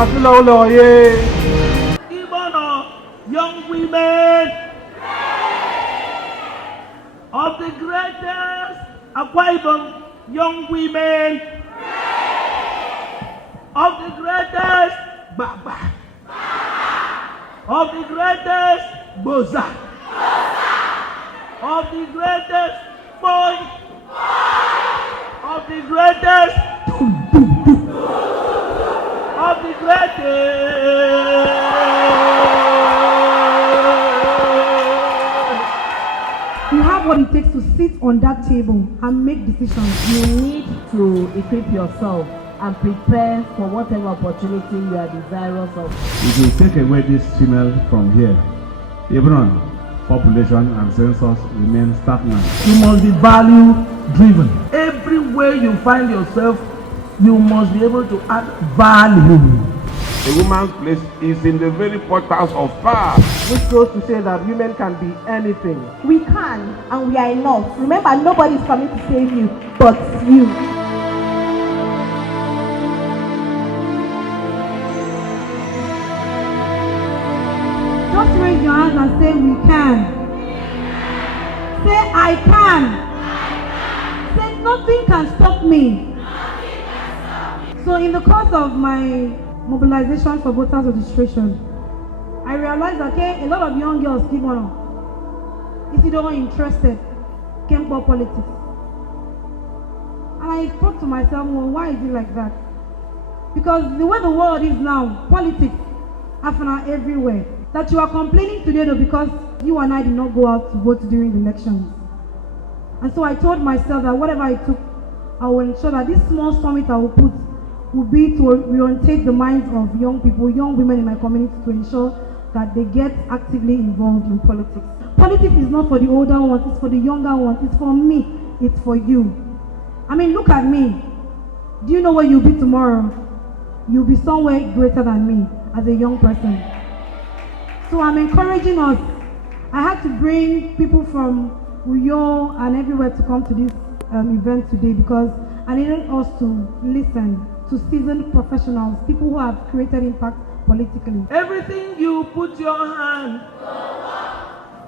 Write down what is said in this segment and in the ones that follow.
Ibeno, young women of the greatest Ibeno, young women of the greatest Baba, of the greatest Boza, of the greatest boy, of the greatest of the greatest. You have what it takes to sit on that table and make decisions. You need to equip yourself and prepare for whatever opportunity you are desirous of. If you take away this female from here, even population and census remain stagnant. You must be value driven. Everywhere you find yourself, you must be able to add value. A woman's place is in the very portals of power. Which goes to say that women can be anything. We can and we are enough. Remember, nobody is coming to save you but you. Just raise your hands and say we can. Say I can. Say nothing can stop me. So in the course of my mobilization for voters registration, I realized that a lot of young girls keep on. If you don't interested, came for politics. And I thought to myself, well, why is it like that? Because the way the world is now, politics are everywhere. That you are complaining today though because you and I did not go out to vote during the elections. And so I told myself that whatever I took, I will ensure that this small summit I will put will be to reorientate the minds of young people, young women in my community to ensure that they get actively involved in politics. Politics is not for the older ones, it's for the younger ones, it's for me, it's for you. I mean, look at me. Do you know where you'll be tomorrow? You'll be somewhere greater than me as a young person. So I'm encouraging us. I had to bring people from Uyo and everywhere to come to this event today because I needed us to listen to seasoned professionals, people who have created impact politically. Everything you put your hand,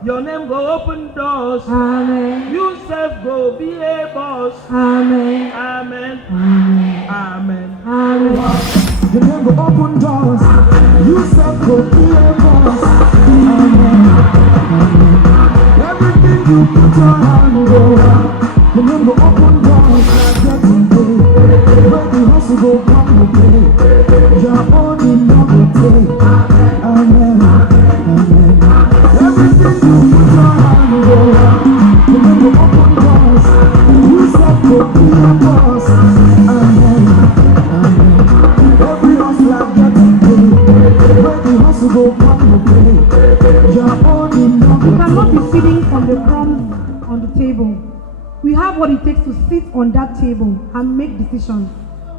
your name go open doors. Amen. You self go be a boss. Amen. Amen. Amen. Amen. Amen. Your name go open doors. You self go be a boss. Amen. Amen. Everything you put your hand go. Your name go open doors. When the hustle go come to play, your own in number day. Amen. Amen. Everything you put your hand go. You know the open doors. You said go be a boss. Amen. Amen. Every hustler gets paid. When the hustle go come to play, your own in number day. You cannot be feeding from the crumbs on the table. We have what it takes to sit on that table and make decisions.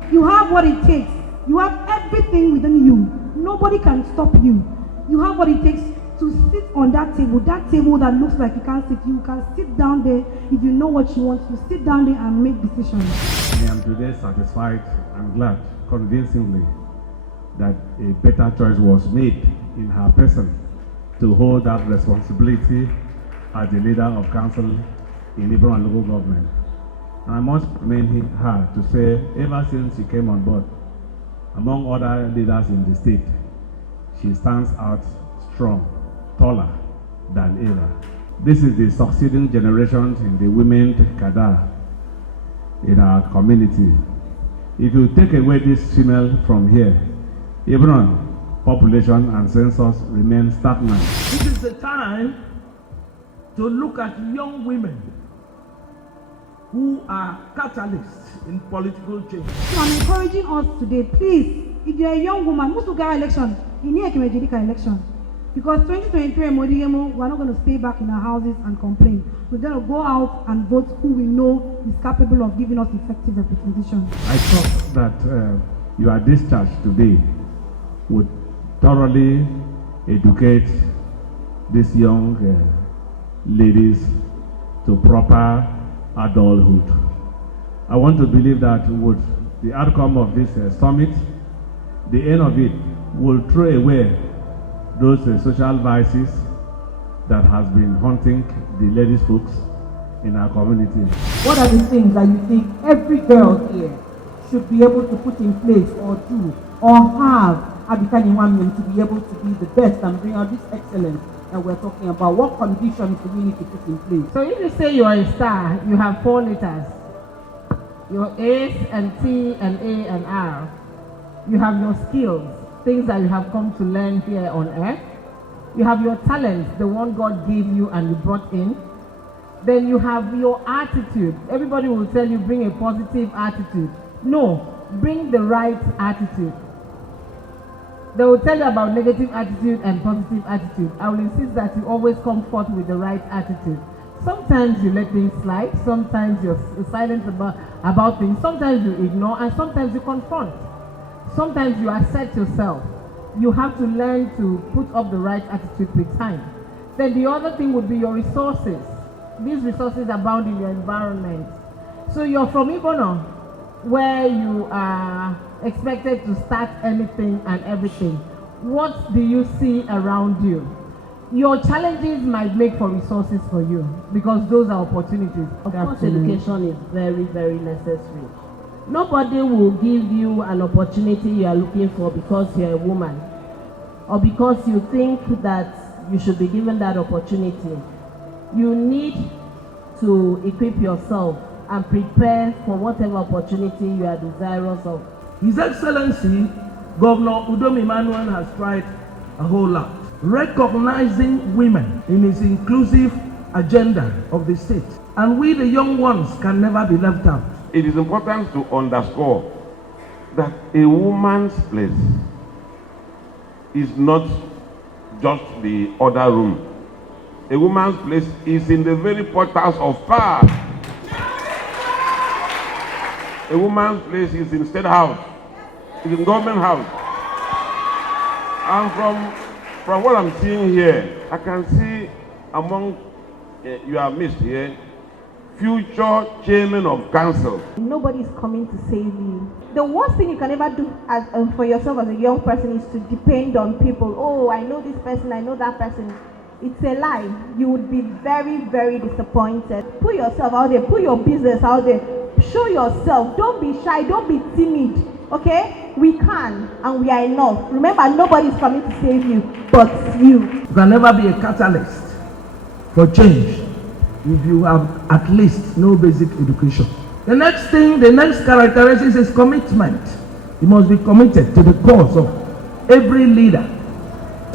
You have what it takes. You have everything within you. Nobody can stop you. You have what it takes to sit on that table that looks like you can't sit. You can sit down there if you know what you want. You sit down there and make decisions. I am today satisfied and glad, convincingly, that a better choice was made in her person to hold that responsibility as the leader of council in Ibeno and local government. And I must commend her to say, ever since she came on board, among other leaders in the state, she stands out strong, taller than ever. This is the succeeding generation in the women cadre in our community. If you take away this female from here, Ibeno population and census remain stagnant. This is the time to look at young women who are catalysts in political change. So I'm encouraging us today, please, if you're a young woman, most of our election, you need Ekemini election. Because 2023, we're not going to stay back in our houses and complain. We're going to go out and vote who we know is capable of giving us effective representation. I trust that your discharge today would thoroughly educate these young ladies to proper adulthood. I want to believe that with the outcome of this summit, the end of it will throw away those social vices that has been haunting the ladies folks in our community. What are the things that you think every girl here should be able to put in place or do or have Abikani women to be able to be the best and bring out this excellence that we're talking about? What conditions do we need to put in place? So if you say you are a star, you have 4 letters. Your A's and T and A and R. You have your skills, things that you have come to learn here on earth. You have your talents, the one God gave you and you brought in. Then you have your attitude. Everybody will tell you bring a positive attitude. No, bring the right attitude. They will tell you about negative attitude and positive attitude. I will insist that you always come forth with the right attitude. Sometimes you let things slide, sometimes you're silent about things, sometimes you ignore, and sometimes you confront. Sometimes you assert yourself. You have to learn to put up the right attitude with time. Then the other thing would be your resources. These resources abound in your environment. So you're from Ibeno, where you are expected to start anything and everything. What do you see around you? Your challenges might make for resources for you because those are opportunities. Of course, education is very, very necessary. Nobody will give you an opportunity you are looking for because you're a woman or because you think that you should be given that opportunity. You need to equip yourself and prepare for whatever opportunity you are desirous of. His Excellency, Governor Udom Emmanuel has tried a whole lot, recognizing women in his inclusive agenda of the state. And we, the young ones, can never be left out. It is important to underscore that a woman's place is not just the other room. A woman's place is in the very portals of power. A woman's place is in State House, is in Government House. And from what I'm seeing here, I can see among your midst here, future chairman of council. Nobody's coming to save you. The worst thing you can ever do as, for yourself as a young person is to depend on people. Oh, I know this person, I know that person. It's a lie. You would be very, very disappointed. Put yourself out there, put your business out there, show yourself. Don't be shy, don't be timid. Okay? We can and we are enough. Remember, nobody's coming to save you but you. You can never be a catalyst for change if you have at least no basic education. The next characteristic is commitment. You must be committed to the cause of every leader.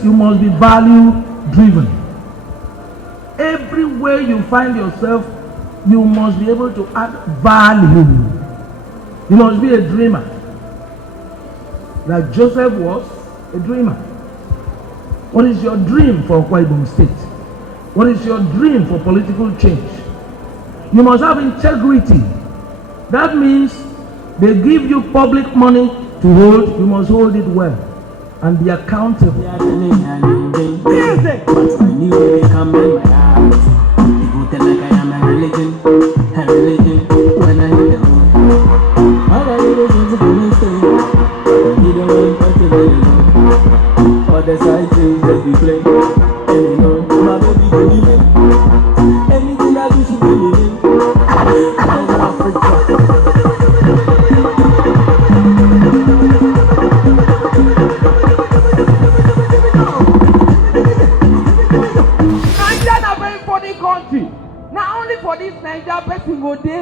You must be value driven. Everywhere you find yourself, you must be able to add value. You must be a dreamer. Like Joseph was a dreamer. What is your dream for Akwa Ibom State? What is your dream for political change? You must have integrity. That means they give you public money to hold, you must hold it well and be accountable. Music!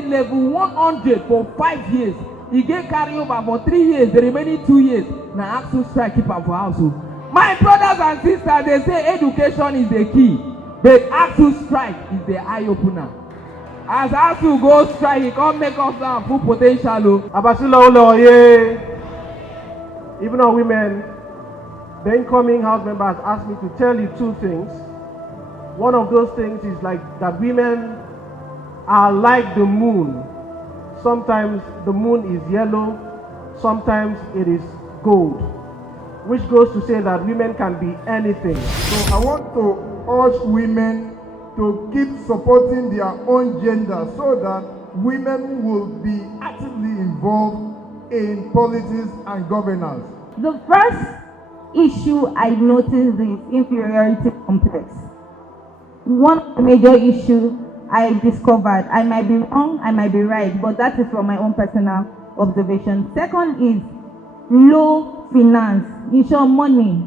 Level 100 for 5 years. He get carry over for 3 years. The remaining 2 years, now ASU strike keep am for house. My brothers and sisters, they say education is the key, but ASU strike is the eye opener. As ASU go strike, he can't make us now full potential. Abasula yeah. Even our women, the incoming house members asked me to tell you 2 things. One of those things is like that women are like the moon. Sometimes the moon is yellow, sometimes it is gold, which goes to say that women can be anything. So I want to urge women to keep supporting their own gender so that women will be actively involved in politics and governance. The first issue I noticed is inferiority complex. One of the major issues I discovered, I might be wrong, I might be right, but that is from my own personal observation. Second is low finance. In short, money.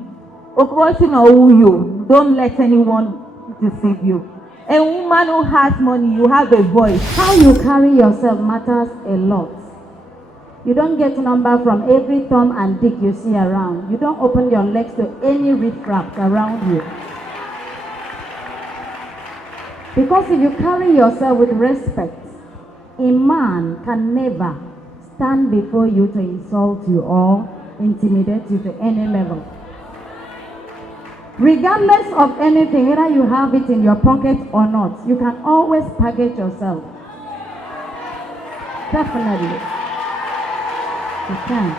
Don't let anyone deceive you. A woman who has money, you have a voice. How you carry yourself matters a lot. You don't get number from every Tom and Dick you see around. You don't open your legs to any riffraff around you. Because if you carry yourself with respect, a man can never stand before you to insult you or intimidate you to any level. Regardless of anything, whether you have it in your pocket or not, you can always package yourself. Definitely. You can.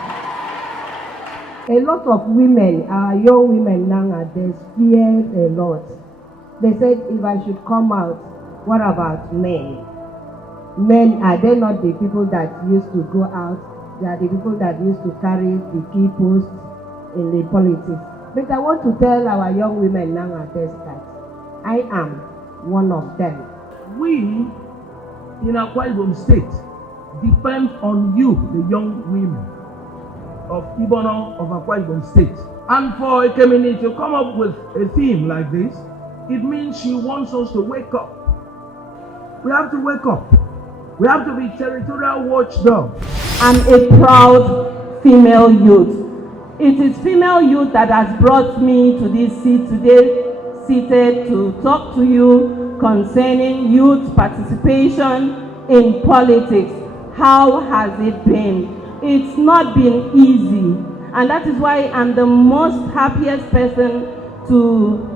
A lot of women, our young women nowadays, fear a lot. They said, if I should come out, what about men? Men, are they not the people that used to go out? They are the people that used to carry the key posts in the politics. But I want to tell our young women nowadays that I am one of them. We in Akwa Ibom State depend on you, the young women of Ibeno of Akwa Ibom State. And for Ekemini to come up with a theme like this, it means she wants us to wake up. We have to wake up. We have to be territorial watchdogs. I'm a proud female youth. It is female youth that has brought me to this seat today, seated to talk to you concerning youth participation in politics. How has it been? It's not been easy, and that is why I'm the most happiest person to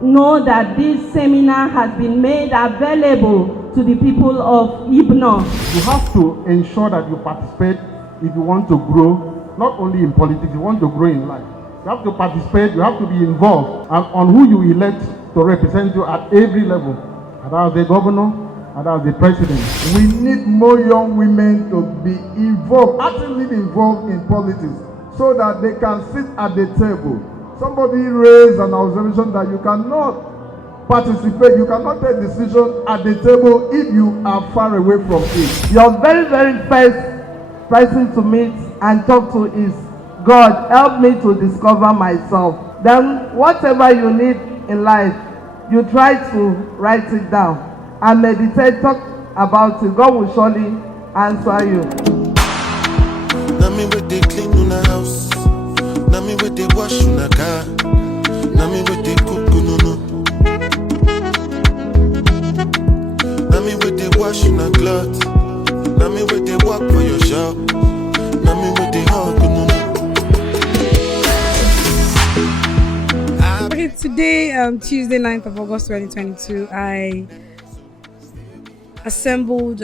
know that this seminar has been made available to the people of Ibeno. You have to ensure that you participate if you want to grow, not only in politics, you want to grow in life. You have to participate, you have to be involved on who you elect to represent you at every level, as the governor, as the president. We need more young women to be involved, actively involved in politics, so that they can sit at the table. Somebody raised an observation that you cannot participate, you cannot take decision at the table if you are far away from it. Your very, very first person to meet and talk to is God. Help me to discover myself. Then whatever you need in life, you try to write it down and meditate, talk about it. God will surely answer you. Now me with the clean on the house. Now me with the wash on the car. Now me with the cook no no. Now me with the wash on the cloth. Now me with the walk for your shop. Now me with the hug no no. Okay, today, Tuesday, 9th of August 2022, I assembled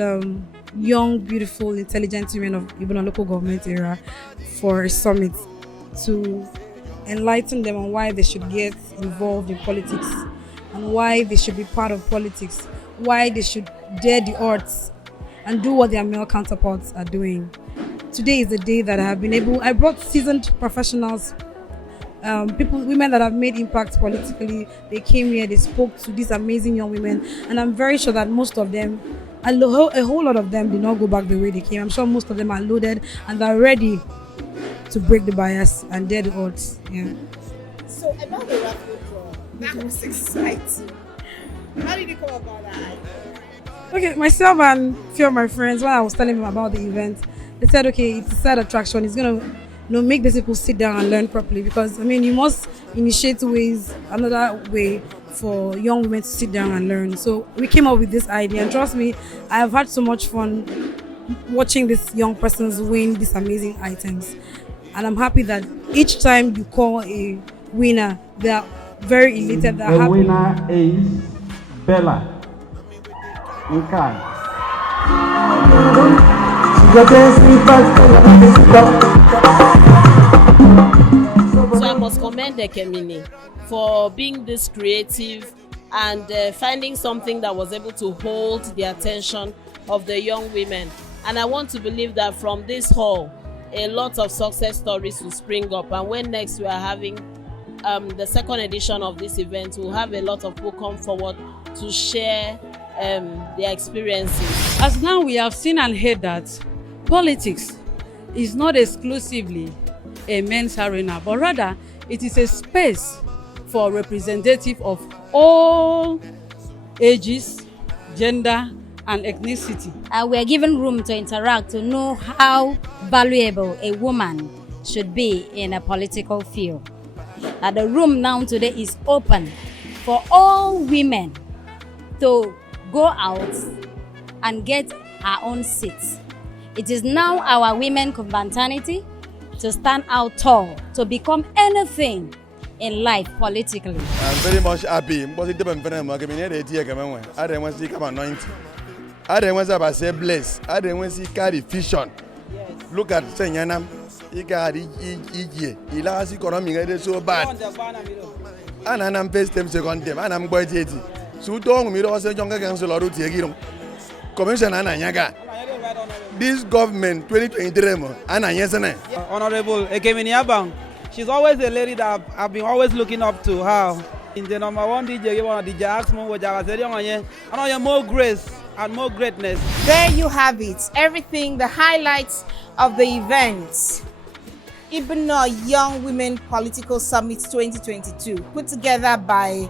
young, beautiful, intelligent women of Ibeno local government area for a summit to enlighten them on why they should get involved in politics and why they should be part of politics, why they should dare the odds and do what their male counterparts are doing. Today is the day that I brought seasoned professionals, women that have made impact politically. They came here, they spoke to these amazing young women, and I'm very sure that most of them, a whole lot of them did not go back the way they came. I'm sure most of them are loaded and are ready to break the bias and dare the odds. Yeah. So about the raffle draw, that was exciting. How did you come about that? Okay, myself and a few of my friends, when I was telling them about the event, they said, okay, it's a side attraction. It's going to make these people sit down and learn properly, because, I mean, you must initiate another way for young women to sit down and learn. So we came up with this idea, and trust me, I have had so much fun watching these young persons win these amazing items. And I'm happy that each time you call a winner, they are very elated. The winner is Bella. Okay. So I must commend Ekemini for being this creative and finding something that was able to hold the attention of the young women. And I want to believe that from this hall, a lot of success stories will spring up. And when next we are having the second edition of this event, we'll have a lot of people come forward to share their experiences. As now we have seen and heard that politics is not exclusively a men's arena, but rather it is a space for representative of all ages, gender, and ethnicity. We are given room to interact, to know how valuable a woman should be in a political field. The room now today is open for all women to go out and get our own seats. It is now our women confraternity to stand out tall, to become anything in life politically. I'm very much happy because it depends on my community. I don't want to see come anointing. I don't want to say bless. I don't want to see carry vision. Look at Senyanam. He got he last economy is so bad. And I'm first time, second time, and I'm quite 80. So don't me also younger councillor to take it. Commission Ananyaga. This government 2023 Honorable Ekemini Abang. She's always a lady that I've been always looking up to. How in the number one DJ, one DJ asked me what I said, I know more grace and more greatness. There you have it. Everything, the highlights of the event. Ibeno Young Women Political Summit 2022, put together by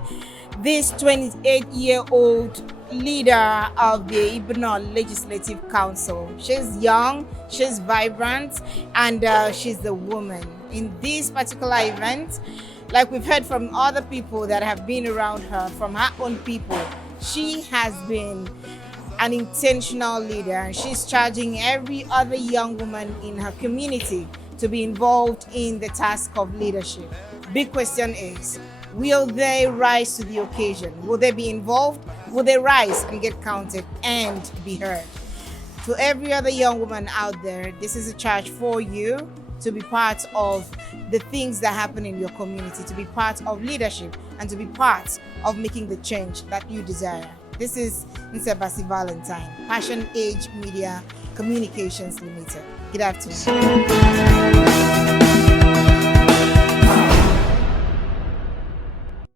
this 28-year-old leader of the Ibeno Legislative Council. She's young, she's vibrant, and she's a woman. In this particular event, like we've heard from other people that have been around her, from her own people, she has been an intentional leader, and she's charging every other young woman in her community to be involved in the task of leadership. Big question is, will they rise to the occasion? Will they be involved? Will they rise and get counted and be heard? To every other young woman out there, this is a charge for you to be part of the things that happen in your community, to be part of leadership, and to be part of making the change that you desire. This is Nsebasi Valentine, Passion Age Media Communications Limited. Good afternoon.